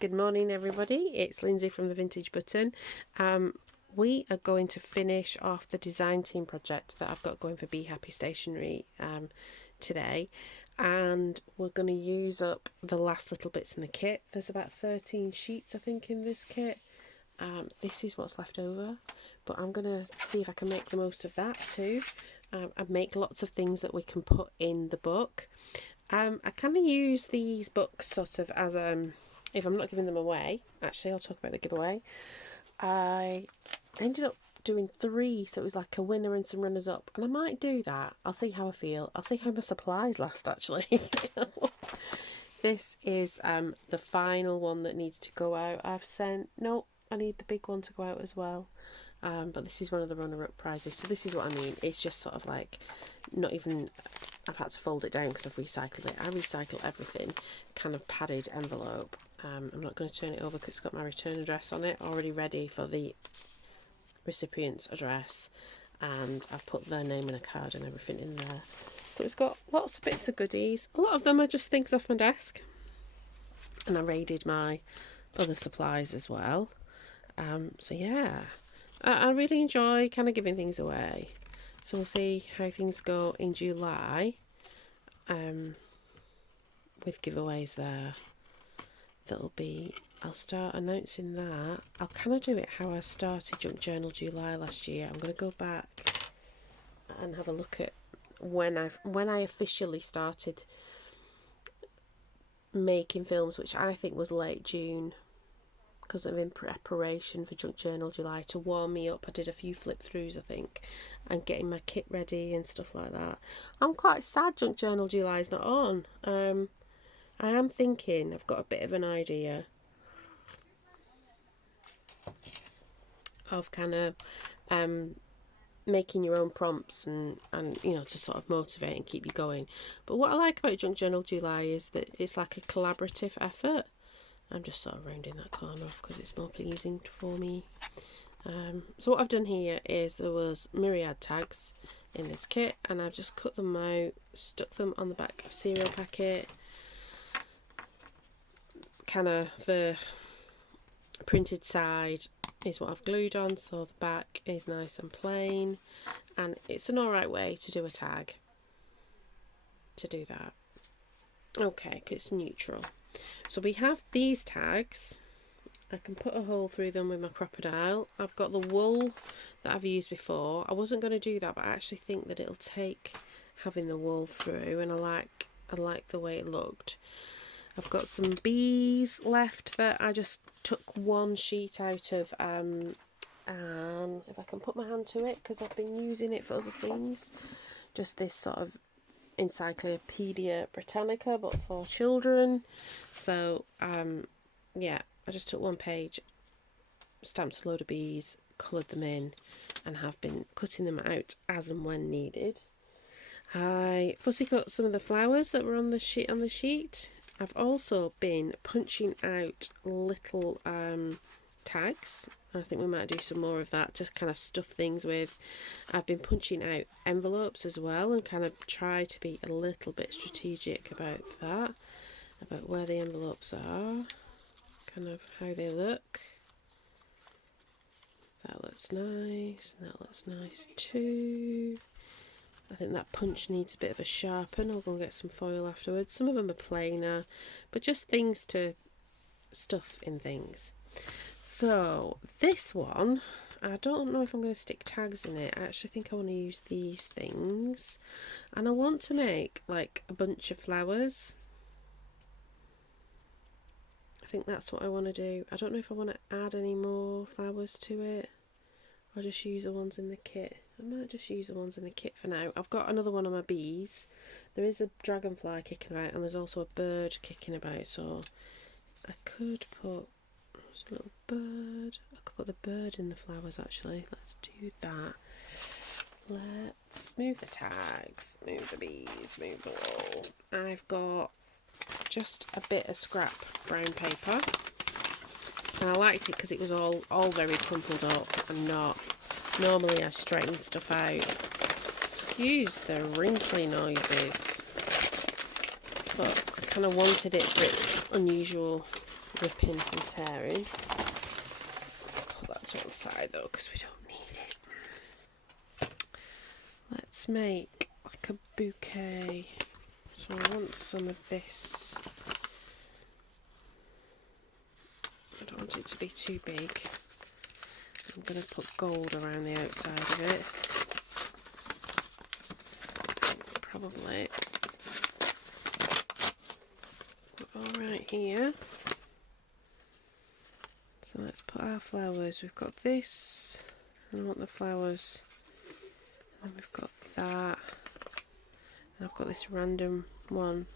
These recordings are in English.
Good morning everybody, it's Lindsay from the Vintage Button. We are going to finish off the design team project that I've got going for Bee Happy Stationery today, and we're going to use up the last little bits in the kit. There's about 13 sheets I think in this kit. This is what's left over, but I'm going to see if I can make the most of that too, and make lots of things that we can put in the book. I kind of use these books sort of as if I'm not giving them away. Actually, I'll talk about the giveaway. I ended up doing 3, so it was like a winner and some runners up, and I might do that. I'll see how I feel. I'll see how my supplies last actually. So this is the final one that needs to go out. I need the big one to go out as well. But this is one of the runner-up prizes. So this is what I mean. It's just sort of like, not even, I've had to fold it down because I've recycled it. I recycle everything, kind of padded envelope. I'm not going to turn it over because it's got my return address on it, already ready for the recipient's address. And I've put their name and a card and everything in there. So it's got lots of bits of goodies. A lot of them are just things off my desk. And I raided my other supplies as well. So yeah. I really enjoy kind of giving things away. So we'll see how things go in July with giveaways there. I'll start announcing that. I'll kind of do it how I started Junk Journal July last year. I'm going to go back and have a look at when I officially started making films, which I think was late June. Because I'm in preparation for Junk Journal July to warm me up. I did a few flip throughs I think, and getting my kit ready and stuff like that. I'm quite sad Junk Journal July is not on. I am thinking, I've got a bit of an idea of kind of making your own prompts and you know, to sort of motivate and keep you going. But what I like about Junk Journal July is that it's like a collaborative effort. I'm just sort of rounding that corner off because it's more pleasing for me. So what I've done here is there was myriad tags in this kit, and I've just cut them out, stuck them on the back of cereal packet. Kind of the printed side is what I've glued on, so the back is nice and plain, and it's an alright way to do a tag, to do that. Okay, it's neutral. So we have these tags. I can put a hole through them with my crocodile. I've got the wool that I've used before. I wasn't going to do that, but I actually think that it'll take having the wool through, and I like the way it looked. I've got some bees left that I just took one sheet out of, and if I can put my hand to it, because I've been using it for other things, just this sort of Encyclopedia Britannica but for children. So yeah, I just took one page, stamped a load of bees, coloured them in, and have been cutting them out as and when needed. I fussy cut some of the flowers that were on the sheet. I've also been punching out little tags. I think we might do some more of that to kind of stuff things with. I've been punching out envelopes as well, and kind of try to be a little bit strategic about that, about where the envelopes are, kind of how they look. That looks nice, and that looks nice too. I think that punch needs a bit of a sharpen. I'll go and get some foil afterwards. Some of them are plainer, but just things to stuff in things. So this one, I don't know if I'm going to stick tags in it. I actually think I want to use these things, and I want to make like a bunch of flowers. I think that's what I want to do. I don't know if I want to add any more flowers to it, or just use the ones in the kit. I might just use the ones in the kit for now. I've got another one of my bees. There is a dragonfly kicking about, and there's also a bird kicking about, so I could put a little bird. I could put the bird in the flowers actually. Let's do that. Let's move the tags, move the bees, move the wool. I've got just a bit of scrap brown paper, and I liked it because it was all very crumpled up and not. Normally I straighten stuff out. Excuse the wrinkly noises, but I kind of wanted it for its unusual ripping and tearing. Put that to one side though, because we don't need it. Let's make like a bouquet. So I want some of this. I don't want it to be too big. I'm going to put gold around the outside of it. Probably put all right here. So let's put our flowers. We've got this, and I want the flowers. And we've got that. And I've got this random one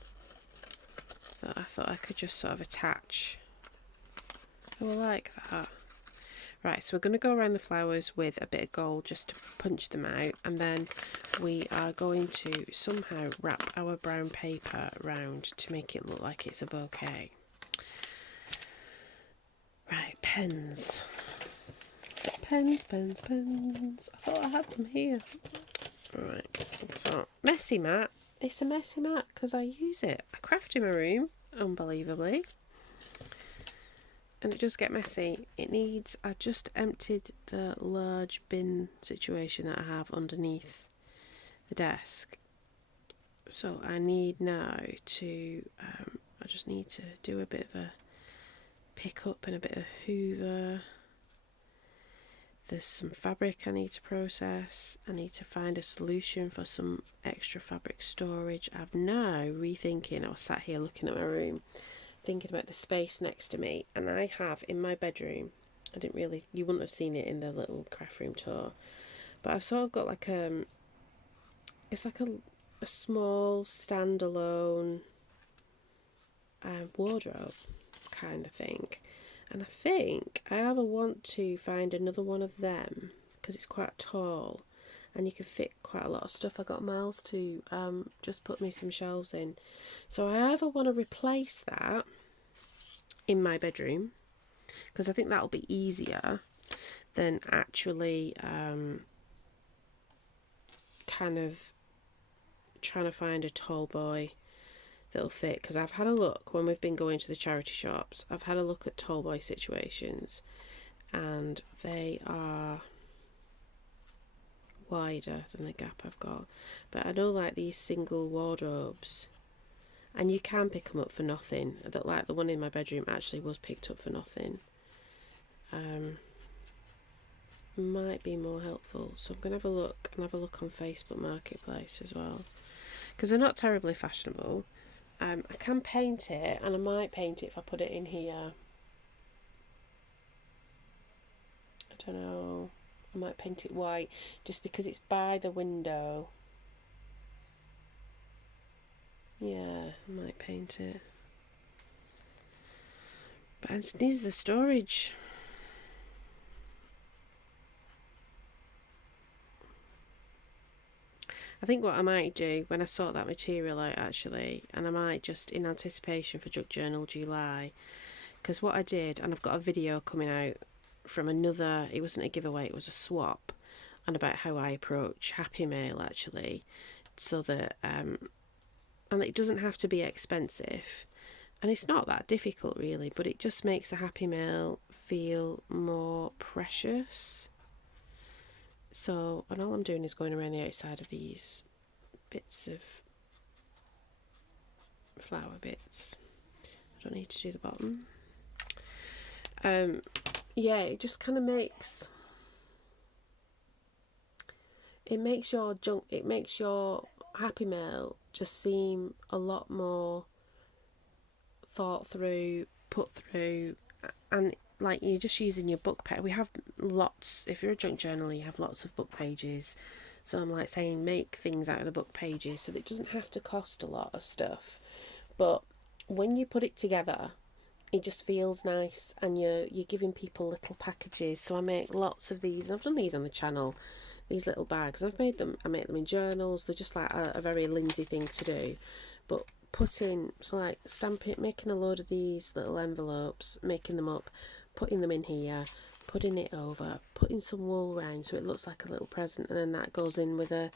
that I thought I could just sort of attach. Oh, I like that. Right, so we're going to go around the flowers with a bit of gold just to punch them out, and then we are going to somehow wrap our brown paper around to make it look like it's a bouquet. Right, pens. Pens. I thought I had them here. Right, so messy mat. It's a messy mat because I use it. I craft in my room, unbelievably. And it does get messy. It needs, I've just emptied the large bin situation that I have underneath the desk. So I need now to, I just need to do a bit of a pick up and a bit of hoover. There's some fabric I need to process. I need to find a solution for some extra fabric storage. I'm now rethinking, I was sat here looking at my room, thinking about the space next to me, and I have in my bedroom, you wouldn't have seen it in the little craft room tour, but I've sort of got like it's like a small standalone wardrobe kind of thing, and I think I either want to find another one of them because it's quite tall and you can fit quite a lot of stuff. I got Miles to just put me some shelves in, so I either want to replace that in my bedroom because I think that'll be easier than actually kind of trying to find a tall boy that'll fit, because I've had a look when we've been going to the charity shops. I've had a look at tall boy situations and they are wider than the gap I've got, but I know like these single wardrobes, and you can pick them up for nothing, that like the one in my bedroom actually was picked up for nothing, might be more helpful. So I'm going to have a look on Facebook Marketplace as well, because they're not terribly fashionable. I can paint it, and I might paint it if I put it in here. I don't know, I might paint it white just because it's by the window. Yeah, I might paint it. But it needs the storage. I think what I might do when I sort that material out actually, and I might just in anticipation for Jug Journal July, because what I did, and I've got a video coming out from another, it wasn't a giveaway, it was a swap, and about how I approach Happy Mail actually, so that and it doesn't have to be expensive, and it's not that difficult really, but it just makes the Happy Mail feel more precious. So, and all I'm doing is going around the outside of these bits of flower bits. I don't need to do the bottom. Yeah, it just kind of makes your Happy Mail just seem a lot more thought through, put through, and like you're just using your book page. We have lots, if you're a junk journaler, you have lots of book pages, so I'm like saying make things out of the book pages so that it doesn't have to cost a lot of stuff, but when you put it together it just feels nice, and you're giving people little packages. So I make lots of these, and I've done these on the channel, these little bags. I make them in journals. They're just like a very Lindsay thing to do, but making a load of these little envelopes, making them up, putting them in here, putting it over, putting some wool around so it looks like a little present, and then that goes in with a,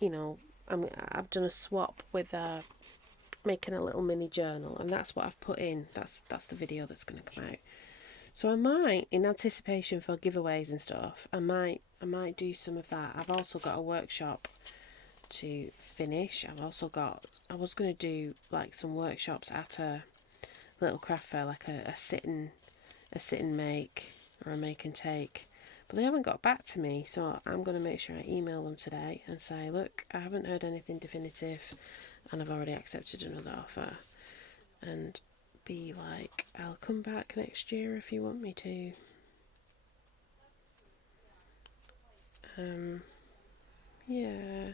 I've done a swap with making a little mini journal, and that's what I've put in. That's the video that's going to come out. So I might, in anticipation for giveaways and stuff, I might do some of that. I've also got a workshop to finish. I was going to do like some workshops at a little craft fair, like a sit and make, or a make and take, but they haven't got back to me, so I'm going to make sure I email them today and say, look, I haven't heard anything definitive and I've already accepted another offer, and be like, I'll come back next year if you want me to. Yeah,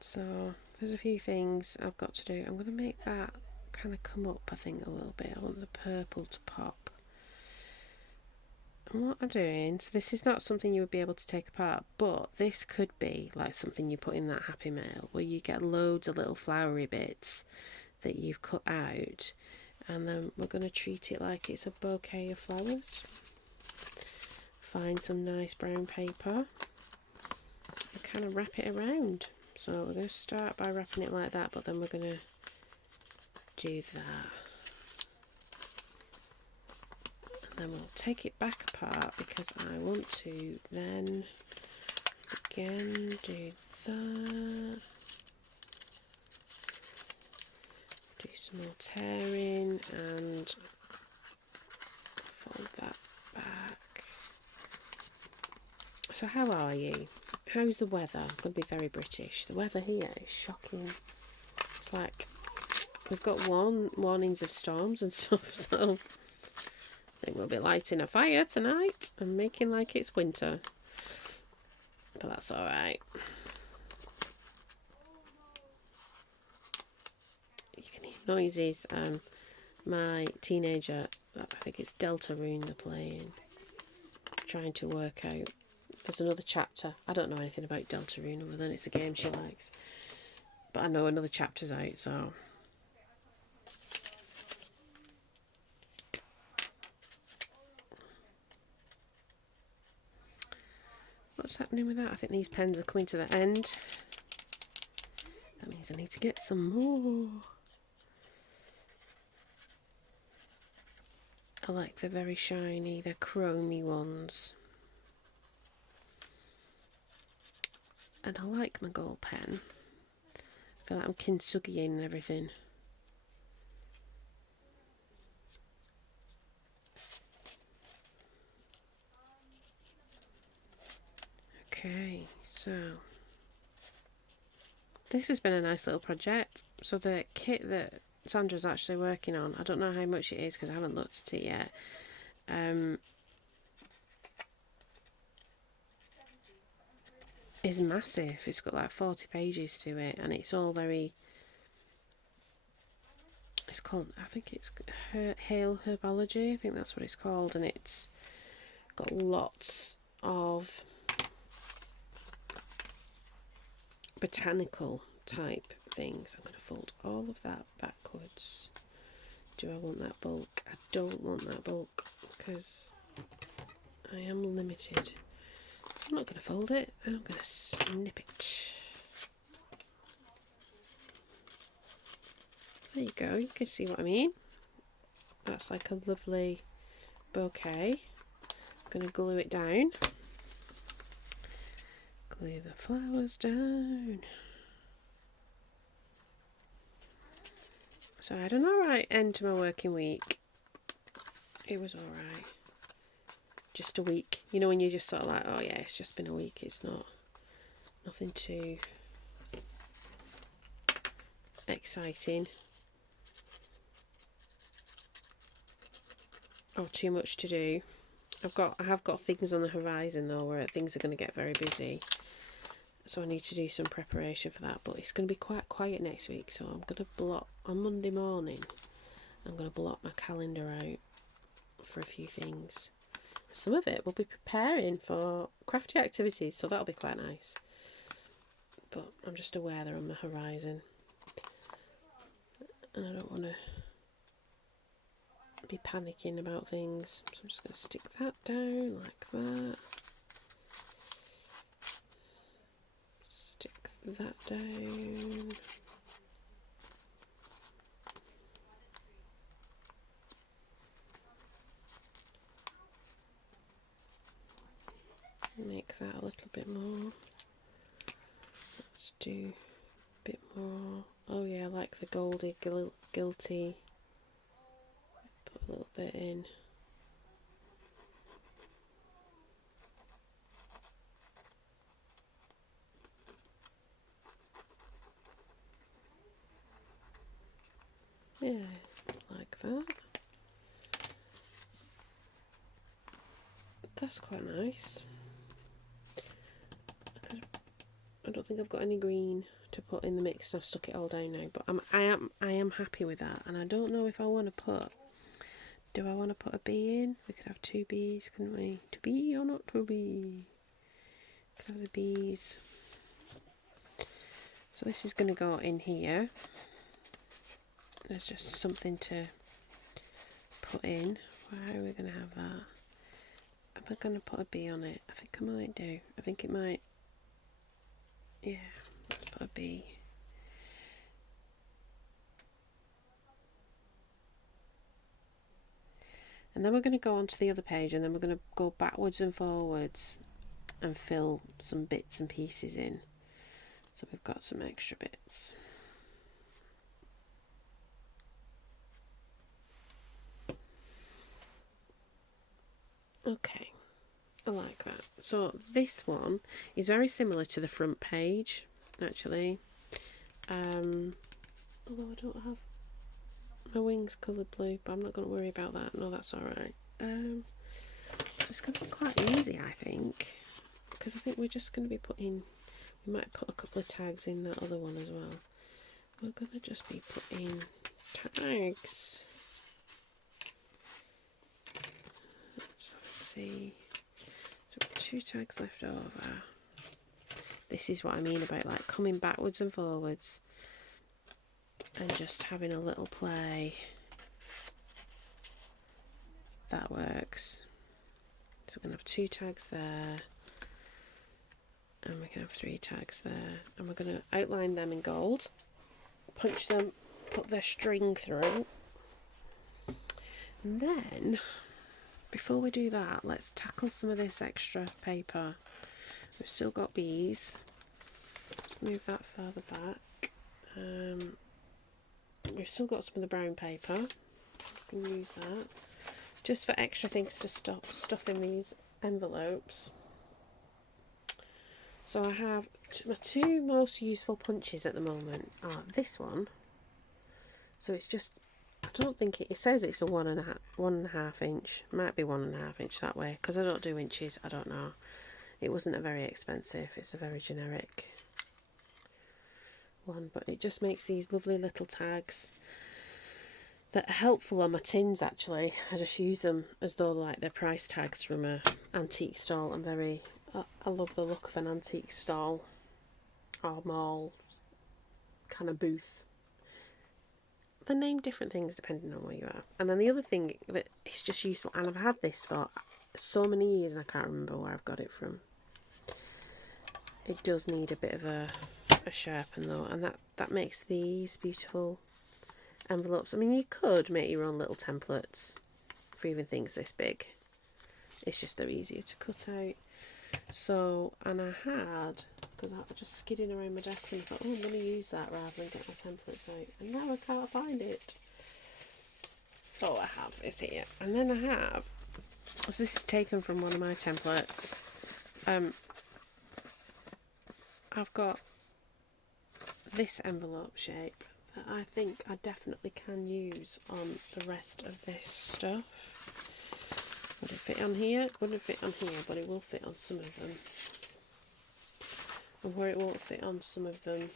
so there's a few things I've got to do. I'm going to make that kind of come up, I think, a little bit. I want the purple to pop. And what I'm doing, so this is not something you would be able to take apart, but this could be like something you put in that Happy Mail, where you get loads of little flowery bits that you've cut out, and then we're going to treat it like it's a bouquet of flowers. Find some nice brown paper and kind of wrap it around. So we're going to start by wrapping it like that, but then we're going to do that. And then we'll take it back apart, because I want to then again do that. Do some more tearing and fold that back. So how are you? How's the weather? I'm going to be very British. The weather here is shocking. It's like we've got warnings of storms and stuff, so I think we'll be lighting a fire tonight and making like it's winter. But that's alright. You can hear noises. My teenager, I think it's Deltarune they're playing, trying to work out. There's another chapter. I don't know anything about Deltarune other than it's a game she likes. But I know another chapter's out, so. What's happening with that? I think these pens are coming to the end. That means I need to get some more. I like the very shiny, they're chromy ones. And I like my gold pen. I feel like I'm kintsugiing and everything. Okay, so this has been a nice little project. So the kit that Sandra's actually working on, I don't know how much it is because I haven't looked at it yet. Is massive. It's got like 40 pages to it, and it's all very, it's called, I think it's Hale Herbology, I think that's what it's called, and it's got lots of botanical type things. I'm going to fold all of that backwards. Do I want that bulk? I don't want that bulk because I am limited. So I'm not going to fold it, I'm going to snip it. There you go, you can see what I mean. That's like a lovely bouquet. I'm going to glue it down. Glue the flowers down. So I had an alright end to my working week. It was alright. Just a week. You know when you're just sort of like, oh yeah, it's just been a week. It's nothing too exciting. Or too much to do. I have got things on the horizon though where things are going to get very busy. So I need to do some preparation for that. But it's going to be quite quiet next week. So I'm going to block, on Monday morning, I'm going to block my calendar out for a few things. Some of it will be preparing for crafty activities. So that'll be quite nice. But I'm just aware they're on the horizon. And I don't want to be panicking about things. So I'm just going to stick that down like that. Stick that down. Make that a little bit more. Let's do a bit more. Oh yeah, I like the goldy guilty. Put a little bit in. Yeah, like that. That's quite nice. I don't think I've got any green to put in the mix, and I've stuck it all down now. But I am happy with that, and I don't know if I want to put. Do I want to put a bee in? We could have 2 bees, couldn't we? To be or not to be? Could have the bees. So this is going to go in here. There's just something to put in. Where are we going to have that? Am I going to put a bee on it? I think I might do. I think it might. Yeah, let's put a bee. And then we're going to go on to the other page, and then we're going to go backwards and forwards and fill some bits and pieces in. So we've got some extra bits. Okay, I like that. So this one is very similar to the front page, actually. Although I don't have my wings coloured blue, but I'm not going to worry about that. No, that's alright. So it's going to be quite easy, I think, because I think we're just going to be putting, we might put a couple of tags in that other one as well. We're going to just be putting tags. Let's see. So we've got 2 tags left over. This is what I mean about like coming backwards and forwards and just having a little play. That works. So we're going to have 2 tags there, and we can have 3 tags there, and we're going to outline them in gold, punch them, put their string through, and then before we do that, let's tackle some of this extra paper. We've still got bees. Let's move that further back. We've still got some of the brown paper. We can use that just for extra things to stuff in these envelopes. So I have my 2 most useful punches at the moment are this one. So it's just, I don't think it says it's a 1.5 inch. Might be 1.5 inch that way, because I don't do inches. I don't know. It wasn't a very expensive. It's a very generic one, but it just makes these lovely little tags that are helpful on my tins. Actually, I just use them as though like they're price tags from a antique stall. I love the look of an antique stall or mall kind of booth. They name different things depending on where you are. And then the other thing that is just useful, and I've had this for so many years and I can't remember where I've got it from. It does need a bit of a sharpen though, and that makes these beautiful envelopes. I mean, you could make your own little templates for even things this big. It's just they're easier to cut out. So, and I had, because I was just skidding around my desk and I thought, oh, I'm going to use that rather than get my templates out. And now I can't find it. Oh, I have. It's here. And then I have, so this is taken from one of my templates. I've got this envelope shape that I think I definitely can use on the rest of this stuff. Would it fit on here? Wouldn't fit on here, but it will fit on some of them. And where it won't fit on some of them,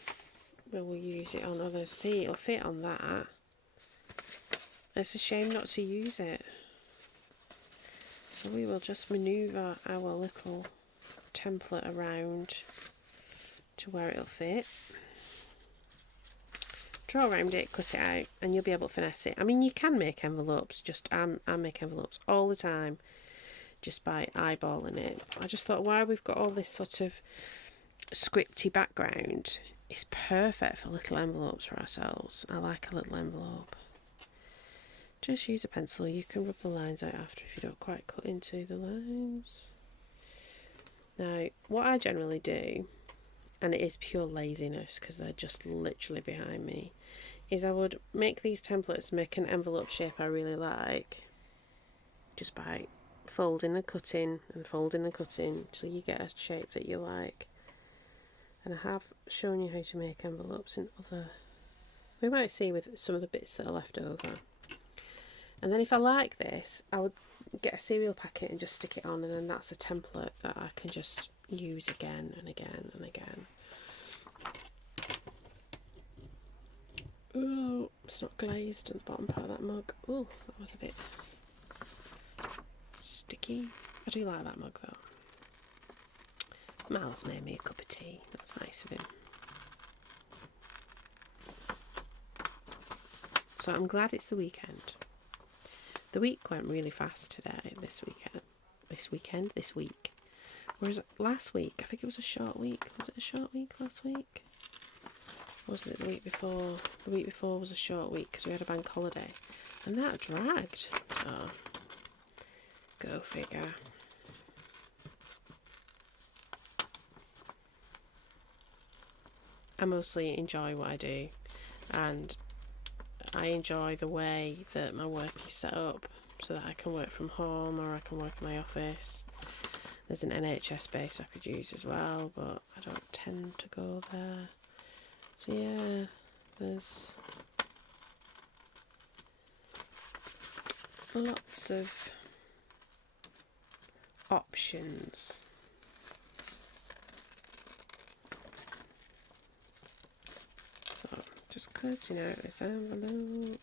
we will use it on others. See, it'll fit on that. It's a shame not to use it. So we will just manoeuvre our little template around to where it'll fit. Draw around it, cut it out, and you'll be able to finesse it. I mean, you can make envelopes, I make envelopes all the time just by eyeballing it. I just thought, while we've got all this sort of scripty background, it's perfect for little envelopes for ourselves. I like a little envelope. Just use a pencil. You can rub the lines out after if you don't quite cut into the lines. Now, what I generally do, and it is pure laziness because they're just literally behind me, is I would make these templates, make an envelope shape I really like, just by folding and cutting and folding and cutting till you get a shape that you like. And I have shown you how to make envelopes in other, we might see with some of the bits that are left over. And then if I like this, I would get a cereal packet and just stick it on, and then that's a template that I can just use again and again and again. Oh, it's not glazed at the bottom part of that mug. Oh, that was a bit sticky. I do like that mug though. Mal's made me a cup of tea. That's nice of him. So I'm glad it's the weekend. The week went really fast today, this week. Whereas last week, I think it was a short week. Was it a short week last week? Or was it the week before? The week before was a short week because we had a bank holiday. And that dragged. So, go figure. I mostly enjoy what I do. And I enjoy the way that my work is set up so that I can work from home or I can work in my office. There's an NHS space I could use as well, but I don't tend to go there. So yeah, there's lots of options. So just cutting out this envelope.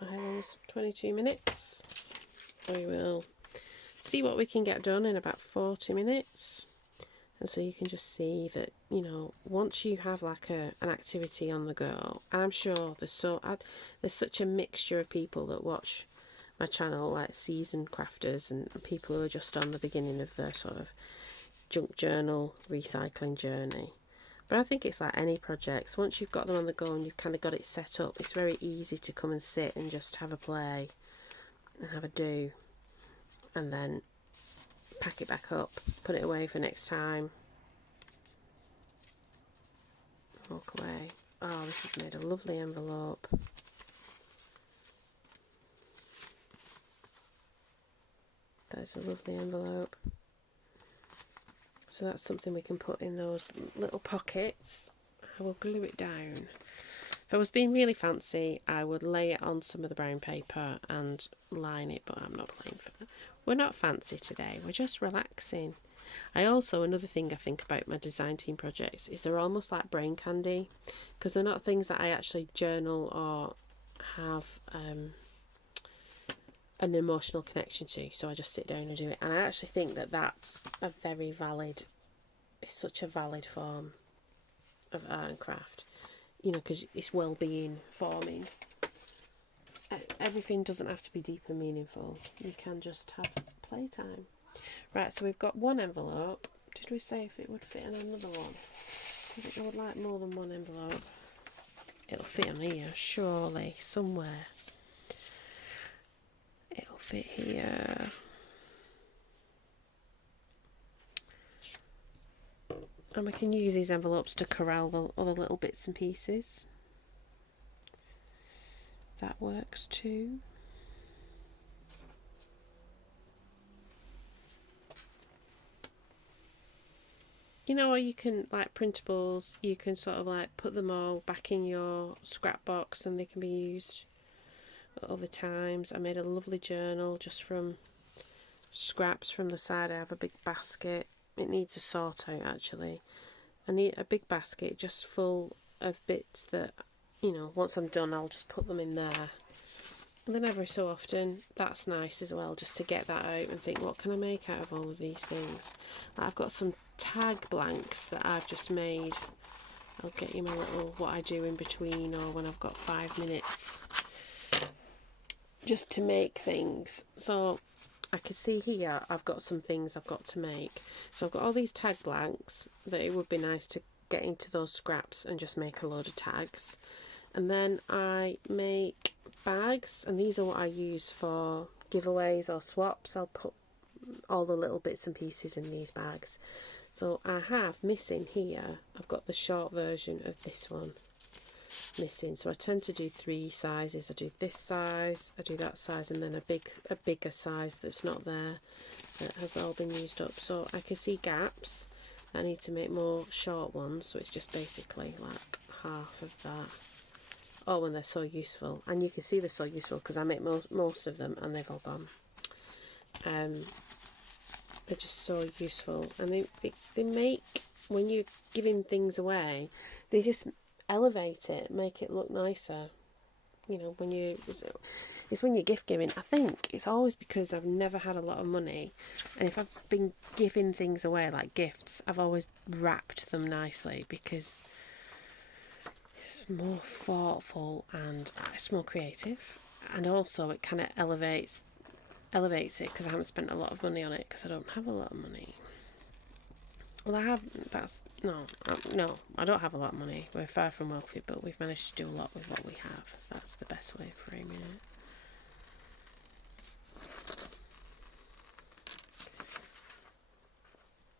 How long is 22 minutes? We will see what we can get done in about 40 minutes. And so you can just see that, you know, once you have like an activity on the go, and I'm sure there's such a mixture of people that watch my channel, like seasoned crafters and people who are just on the beginning of their sort of junk journal recycling journey. But I think it's like any projects. Once you've got them on the go and you've kind of got it set up, it's very easy to come and sit and just have a play and have a do. And then pack it back up, put it away for next time. Walk away. Oh, this has made a lovely envelope. There's a lovely envelope. So that's something we can put in those little pockets. I will glue it down. If I was being really fancy, I would lay it on some of the brown paper and line it, but I'm not playing for that. We're not fancy today, we're just relaxing. Another thing I think about my design team projects is they're almost like brain candy, because they're not things that I actually journal or have an emotional connection to, so I just sit down and do it. And I actually think that that's a very valid, it's such a valid form of art and craft, you know, because it's well-being forming. Everything doesn't have to be deep and meaningful. You can just have playtime. Right, so we've got one envelope. Did we say if it would fit in another one? I think I would like more than one envelope. It'll fit on here, surely, somewhere. It'll fit here. And we can use these envelopes to corral the other little bits and pieces. That works too. You know, or you can, like printables, you can sort of like put them all back in your scrap box and they can be used at other times. I made a lovely journal just from scraps from the side. I have a big basket. It needs a sort out actually. I need a big basket just full of bits that, you know, once I'm done I'll just put them in there. And then every so often, that's nice as well, just to get that out and think, what can I make out of all of these things? I've got some tag blanks that I've just made. I'll get you my little what I do in between, or when I've got 5 minutes just to make things. So I can see here I've got some things I've got to make. So I've got all these tag blanks that it would be nice to get into those scraps and just make a load of tags. And then I make bags, and these are what I use for giveaways or swaps. I'll put all the little bits and pieces in these bags. So I have missing here, I've got the short version of this one missing. So I tend to do 3 sizes. I do this size, I do that size, and then a bigger size that's not there, that has all been used up. So I can see gaps. I need to make more short ones, so it's just basically like half of that. Oh, and they're so useful, and you can see they're so useful because I make most of them and they've all gone. They're just so useful, and they make, when you're giving things away, they just elevate it, make it look nicer. You know, it's when you're gift giving. I think it's always because I've never had a lot of money, and if I've been giving things away like gifts, I've always wrapped them nicely because it's more thoughtful and it's more creative, and also it kind of elevates it because I haven't spent a lot of money on it because I don't have a lot of money. Well, I have. No, I don't have a lot of money. We're far from wealthy, but we've managed to do a lot with what we have. That's the best way of framing it.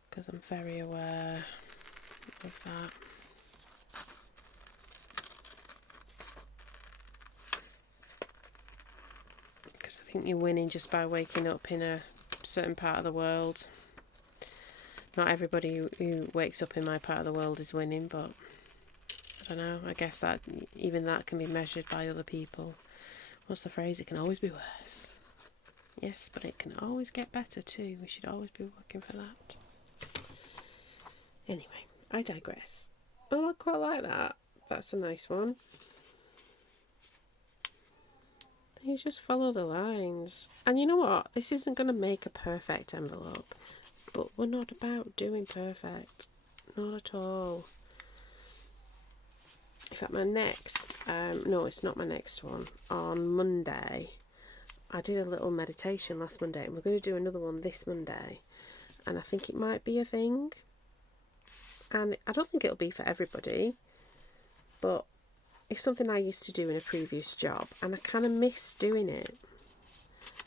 Because I'm very aware of that. Because I think you're winning just by waking up in a certain part of the world. Not everybody who wakes up in my part of the world is winning, but I don't know. I guess that even that can be measured by other people. What's the phrase? It can always be worse. Yes, but it can always get better too. We should always be working for that. Anyway, I digress. Oh, I quite like that. That's a nice one. You just follow the lines. And you know what? This isn't going to make a perfect envelope. But we're not about doing perfect. Not at all. In fact, my next, no, it's not my next one. On Monday, I did a little meditation last Monday, and we're going to do another one this Monday. And I think it might be a thing. And I don't think it'll be for everybody. But it's something I used to do in a previous job. And I kind of miss doing it.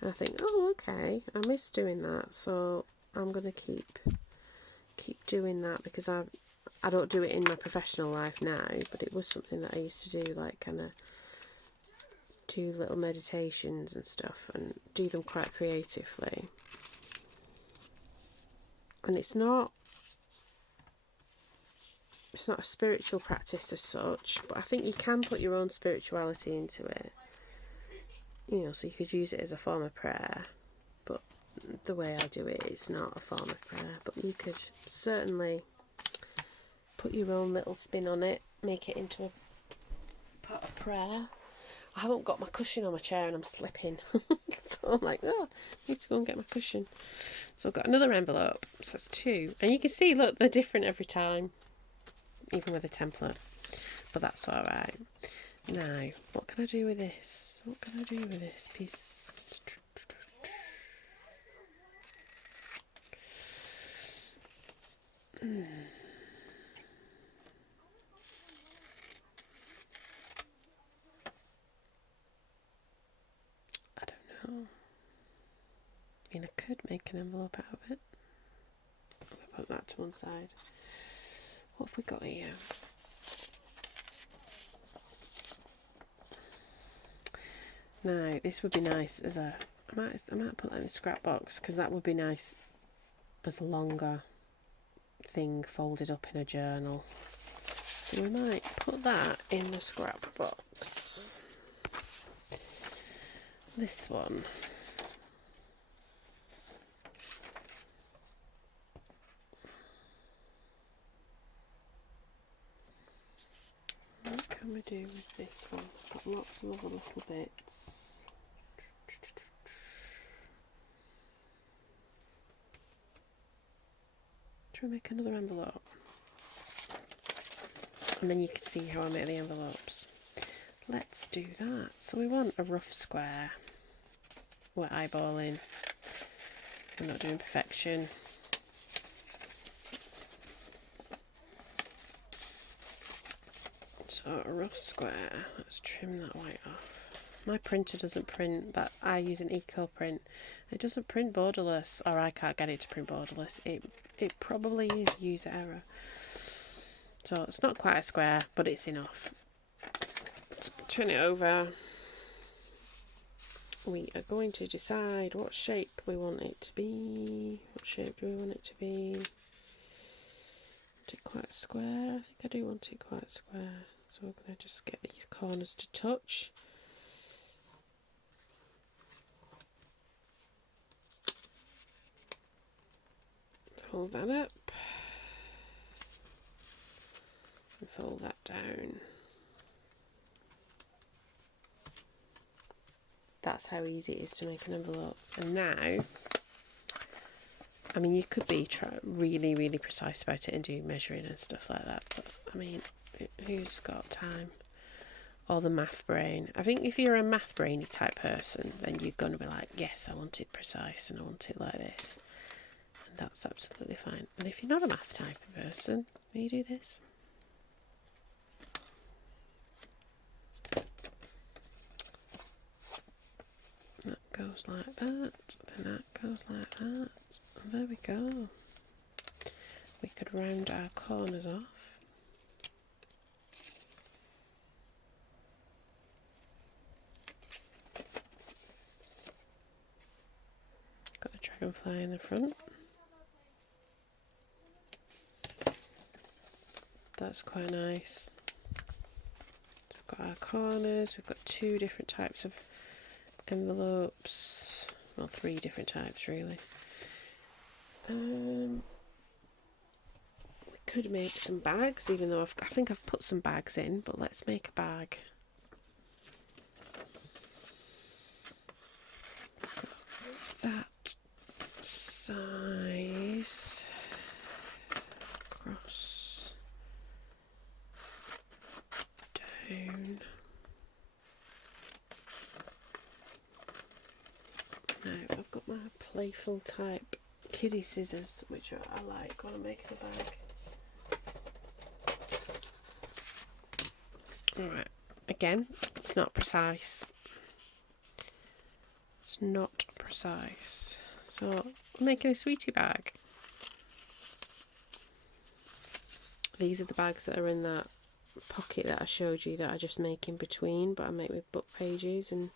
And I think, oh, okay, I miss doing that. So I'm going to keep doing that because I don't do it in my professional life now, but it was something that I used to do, like kind of do little meditations and stuff and do them quite creatively. And it's not a spiritual practice as such, but I think you can put your own spirituality into it. You know, so you could use it as a form of prayer, but the way I do it, it's not a form of prayer, but you could certainly put your own little spin on it, make it into a part of prayer. I haven't got my cushion on my chair and I'm slipping. So I'm like, oh, I need to go and get my cushion. So I've got another envelope, so that's 2. And you can see, look, they're different every time, even with a template, but that's alright. Now, what can I do with this? What can I do with this piece? I don't know. I mean, I could make an envelope out of it. I'll put that to one side. What have we got here? Now, this would be nice as a... I might put that in a scrap box because that would be nice as a longer thing folded up in a journal. So we might put that in the scrap box. This one. What can we do with this one? Got lots of other little bits. Try and make another envelope. And then you can see how I make the envelopes. Let's do that. So we want a rough square. We're eyeballing. We're not doing perfection. So So a rough square, let's trim that white off. My printer doesn't print, that I use an eco print. It doesn't print borderless, or I can't get it to print borderless. It probably is user error. So it's not quite a square, but it's enough. Let's turn it over. We are going to decide what shape we want it to be. What shape do we want it to be? Want it quite square? I think I do want it quite square. So we're going to just get these corners to touch. Fold that up. And fold that down. That's how easy it is to make an envelope. And now, I mean, you could be really, really precise about it and do measuring and stuff like that. But, I mean, who's got time? Or the math brain. I think if you're a math brainy type person, then you're going to be like, yes, I want it precise and I want it like this. And that's absolutely fine. And if you're not a math type of person, will you do this? That goes like that, then that goes like that. And there we go. We could round our corners off. Got a dragonfly in the front. That's quite nice. We've got our corners, we've got two different types of envelopes, well, three different types really. We could make some bags, even though I think I've put some bags in, but let's make a bag. That size across down. Now I've got my playful type kiddie scissors, which I like when I'm making a bag. Alright, again, it's not precise. It's not precise. So I'm making a sweetie bag. These are the bags that are in that pocket that I showed you that I just make in between, but I make with book pages and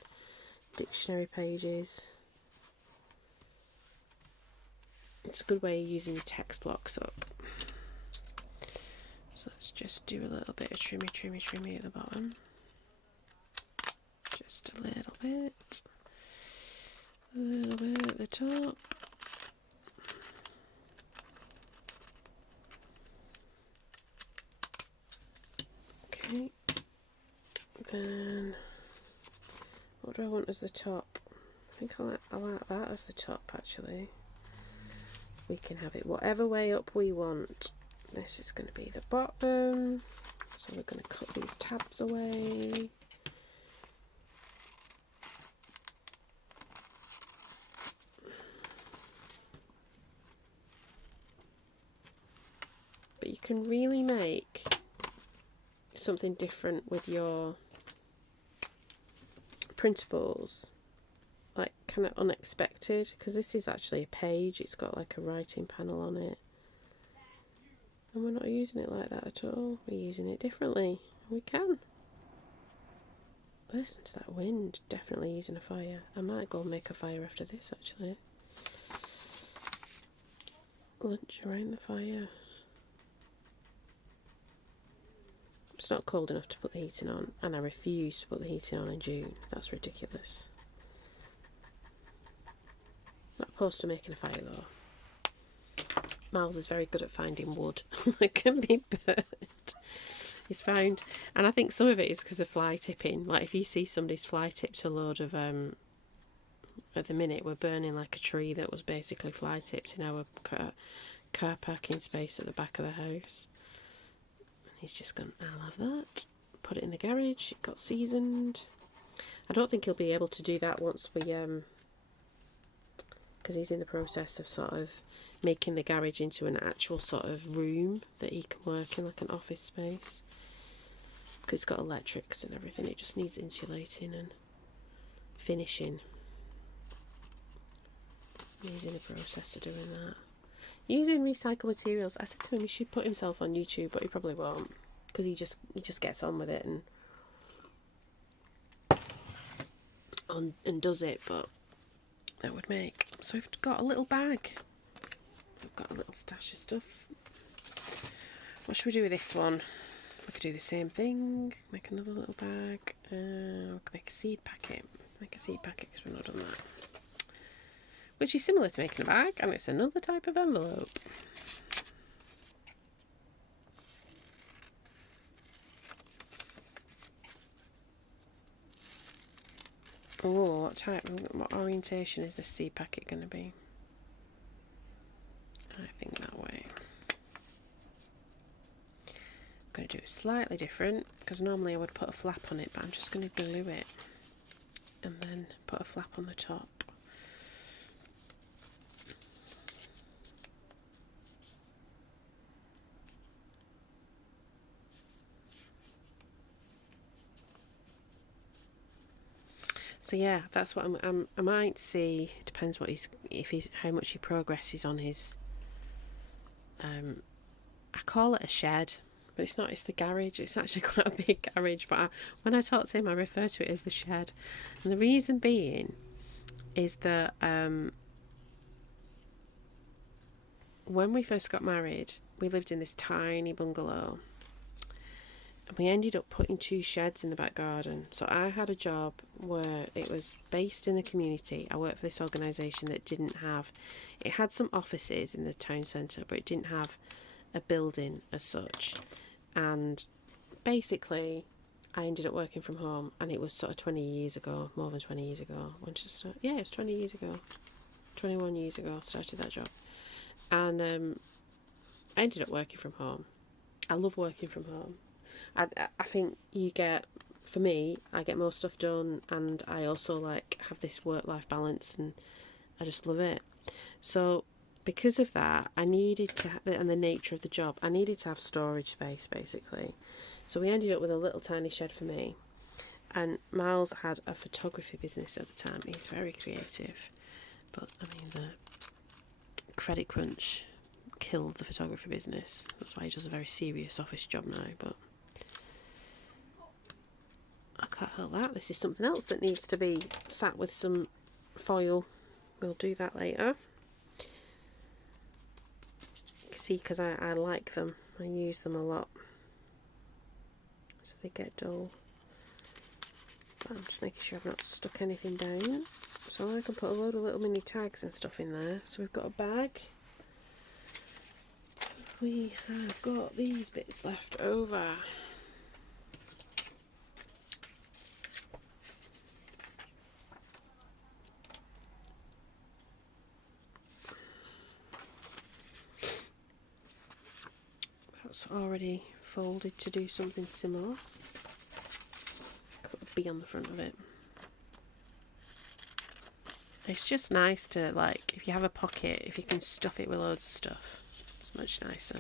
dictionary pages. It's a good way of using your text blocks up. So let's just do a little bit of trimmy at the bottom. Just a little bit. A little bit at the top. Okay. Then what do I want as the top? I think I like that as the top actually. We can have it whatever way up we want. This is going to be the bottom, so we're going to cut these tabs away. But you can really make something different with your printables, like kind of unexpected, because this is actually a page. It's got like a writing panel on it. And we're not using it like that at all. We're using it differently. We can. Listen to that wind. Definitely using a fire. I might go and make a fire after this actually. Lunch around the fire. It's not cold enough to put the heating on, and I refuse to put the heating on in June. That's ridiculous. Not opposed to making a fire though. Miles is very good at finding wood that can be burnt. He's found, and I think some of it is because of fly tipping. Like if you see somebody's fly tipped a load of, at the minute we're burning like a tree that was basically fly tipped in our car parking space at the back of the house. He's just gone, I'll have that. Put it in the garage. It got seasoned. I don't think he'll be able to do that once we, because he's in the process of sort of making the garage into an actual sort of room that he can work in, like an office space. because it's got electrics and everything. It just needs insulating and finishing. He's in the process of doing that. Using recycled materials. I said to him he should put himself on YouTube, but he probably won't, because he just gets on with it and does it. But that would make. So we've got a little bag. I've got a little stash of stuff. What should we do with this one? We could do the same thing. Make another little bag. Make a seed packet. Make a seed packet because we've not done that. Which is similar to making a bag, and it's another type of envelope. Oh, what orientation is this seed packet going to be? I think that way. I'm going to do it slightly different, because normally I would put a flap on it, but I'm just going to glue it and then put a flap on the top. So yeah, that's what I might see. Depends what how much he progresses on his. I call it a shed, but it's not. It's the garage. It's actually quite a big garage. But when I talk to him, I refer to it as the shed, and the reason being is that when we first got married, we lived in this tiny bungalow. We ended up putting 2 sheds in the back garden. So I had a job where it was based in the community. I worked for this organisation that it had some offices in the town centre, but it didn't have a building as such. And basically, I ended up working from home, and it was sort of 20 years ago, more than 20 years ago. When did I start? Yeah, it was 20 years ago. 21 years ago I started that job. And I ended up working from home. I love working from home. I think for me, I get more stuff done, and I also have this work-life balance, and I just love it. So because of that, I needed to, and the nature of the job, I needed to have storage space basically. So we ended up with a little tiny shed for me, and Miles had a photography business at the time. He's very creative, but I mean the credit crunch killed the photography business. That's why he does a very serious office job now, but I can't help that. This is something else that needs to be sat with some foil. We'll do that later. You can see, because I like them. I use them a lot. So they get dull. But I'm just making sure I've not stuck anything down. So I can put a load of little mini tags and stuff in there. So we've got a bag. We have got these bits left over. That's already folded to do something similar. Put a bee on the front of it. It's just nice to, if you have a pocket, if you can stuff it with loads of stuff, it's much nicer.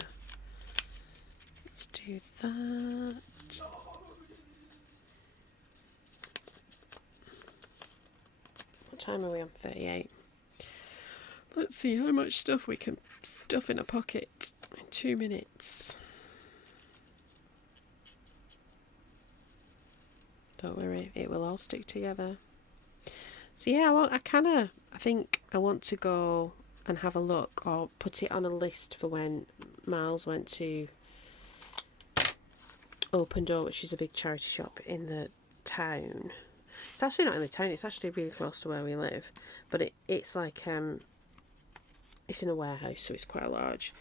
Let's do that. What time are we on? 38. Let's see how much stuff we can stuff in a pocket in 2 minutes. Don't worry, it will all stick together. So yeah, I think I want to go and have a look, or put it on a list for when Miles went to Open Door, which is a big charity shop in the town. It's actually not in the town, it's actually really close to where we live, but it's it's in a warehouse, so it's quite large.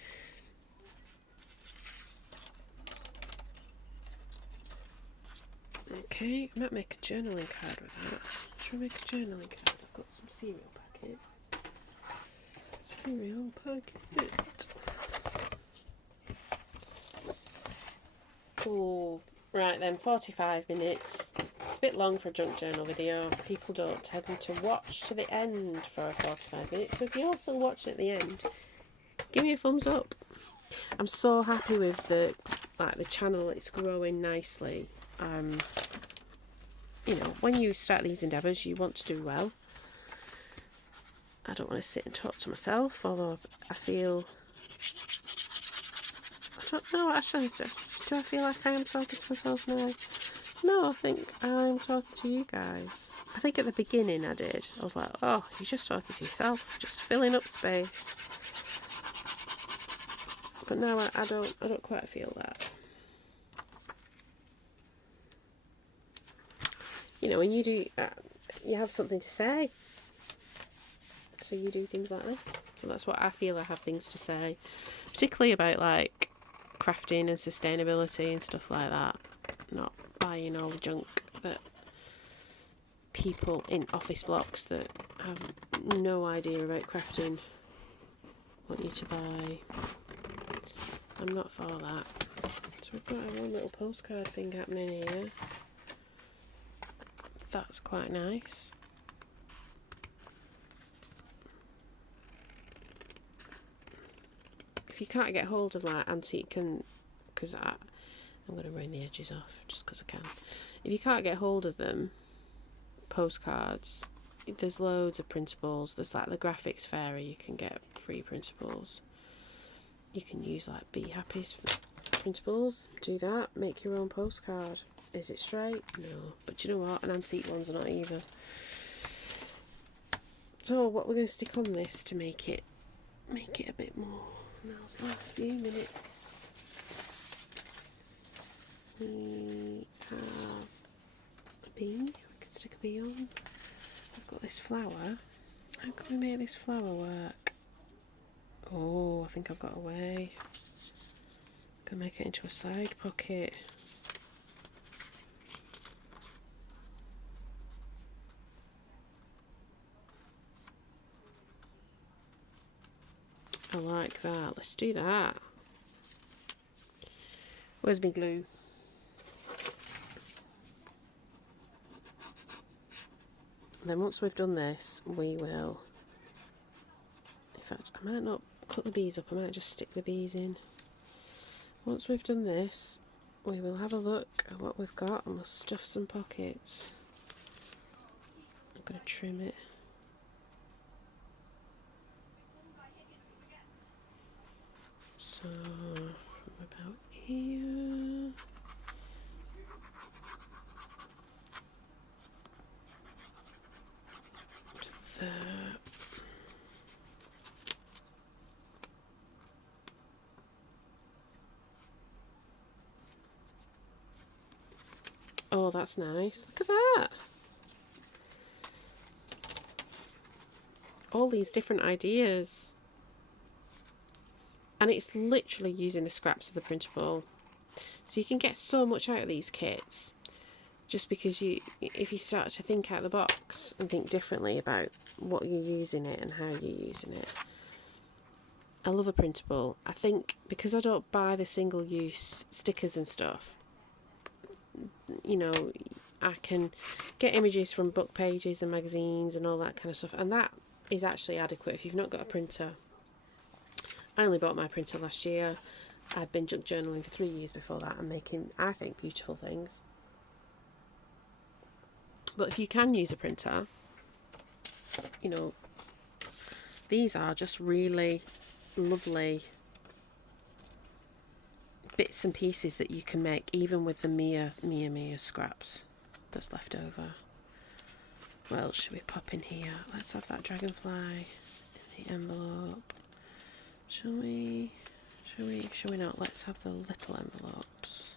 Okay, I might make a journaling card with that. Should I make a journaling card? I've got some cereal packet. Cereal packet. Oh, right then, 45 minutes. It's a bit long for a junk journal video. people don't tend to watch to the end for 45 minutes. So if you're still watching at the end, give me a thumbs up. I'm so happy with the channel. It's growing nicely. you know, when you start these endeavours, you want to do well. I don't want to sit and talk to myself, although I feel, I don't know, actually, do I feel like I am talking to myself now? No, I think I'm talking to you guys. I think at the beginning I did. I was like, oh, you're just talking to yourself, just filling up space. But no, I don't quite feel that. You know, when you do, you have something to say. So you do things like this. So that's what I feel I have things to say. Particularly about like crafting and sustainability and stuff like that. Not buying all the junk that people in office blocks that have no idea about crafting want you to buy. I'm not for that. So we've got our own little postcard thing happening here. That's quite nice. If you can't get hold of like antique and, because I'm going to round the edges off just because I can. If you can't get hold of them, postcards, there's loads of printables. There's like the graphics fairy, you can get free printables. You can use like Bee Happy printables, do that, make your own postcard. Is it straight? No, but you know what, an antique one's not either. So what we're going to stick on this to make it a bit more in those last few minutes, we have a bee. We could stick a bee on. I've got this flower. How can we make this flower work? Oh, I think I've got a way. I can make it into a side pocket. I like that. Let's do that. Where's my glue? And then once we've done this, we will, in fact, I might not cut the bees up, I might just stick the bees in. Once we've done this, we will have a look at what we've got and we'll stuff some pockets. I'm going to trim it. So, from about here to there. Oh, that's nice. Look at that. All these different ideas. And it's literally using the scraps of the printable. So you can get so much out of these kits just because if you start to think out of the box and think differently about what you're using it and how you're using it. I love a printable. I think because I don't buy the single-use stickers and stuff, you know, I can get images from book pages and magazines and all that kind of stuff, and that is actually adequate if you've not got a printer. I only bought my printer last year. I'd been junk journaling for 3 years before that and making, I think, beautiful things. But if you can use a printer, you know, these are just really lovely bits and pieces that you can make even with the mere scraps that's left over. What else should we pop in here? Let's have that dragonfly in the envelope. Shall we not? Let's have the little envelopes.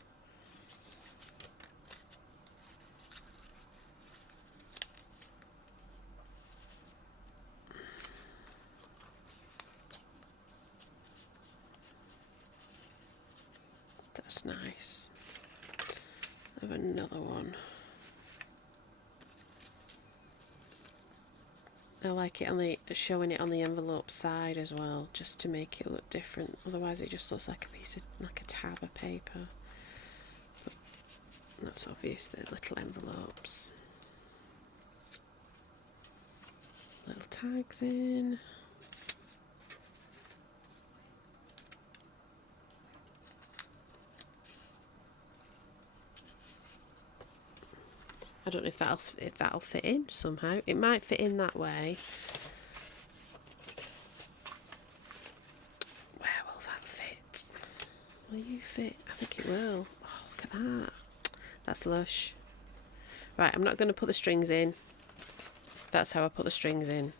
That's nice. I have another one. I like it on the showing it on the envelope side as well, just to make it look different. Otherwise, it just looks like a piece of a tab of paper. But that's obvious. The little envelopes, little tags in. I don't know if that'll fit in somehow. It might fit in that way. Where will that fit? Will you fit? I think it will. Oh, look at that. That's lush. Right, I'm not going to put the strings in. That's how I put the strings in.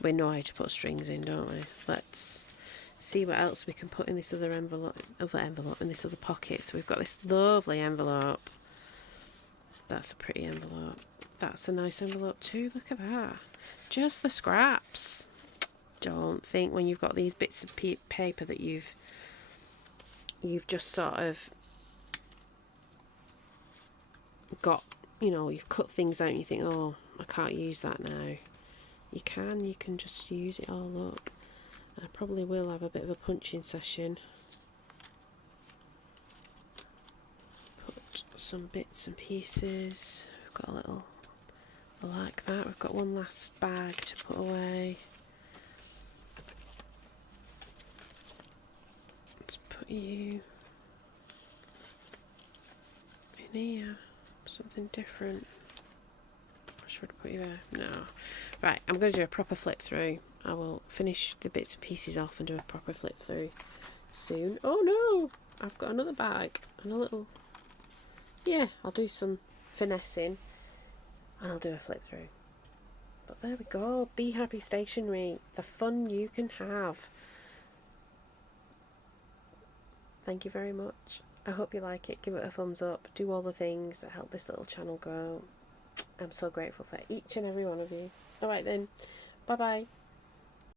We know how to put strings in, don't we? Let's see what else we can put in this other envelope, in this other pocket. So we've got this lovely envelope. That's a pretty envelope. That's a nice envelope too. Look at that. Just the scraps. Don't think when you've got these bits of paper that you've just sort of got, you know, you've cut things out and you think, oh, I can't use that now. You can just use it all up. And I probably will have a bit of a punching session. Put some bits and pieces. We've got a little, like that. We've got one last bag to put away. Let's put you in here. Something different. Should I put you there? No. Right, I'm going to do a proper flip through. I will finish the bits and pieces off and do a proper flip through soon. Oh no! I've got another bag and a little... Yeah, I'll do some finessing and I'll do a flip through. But there we go. Bee Happy Stationery. The fun you can have. Thank you very much. I hope you like it. Give it a thumbs up. Do all the things that help this little channel grow. I'm so grateful for each and every one of you. Alright then. Bye bye.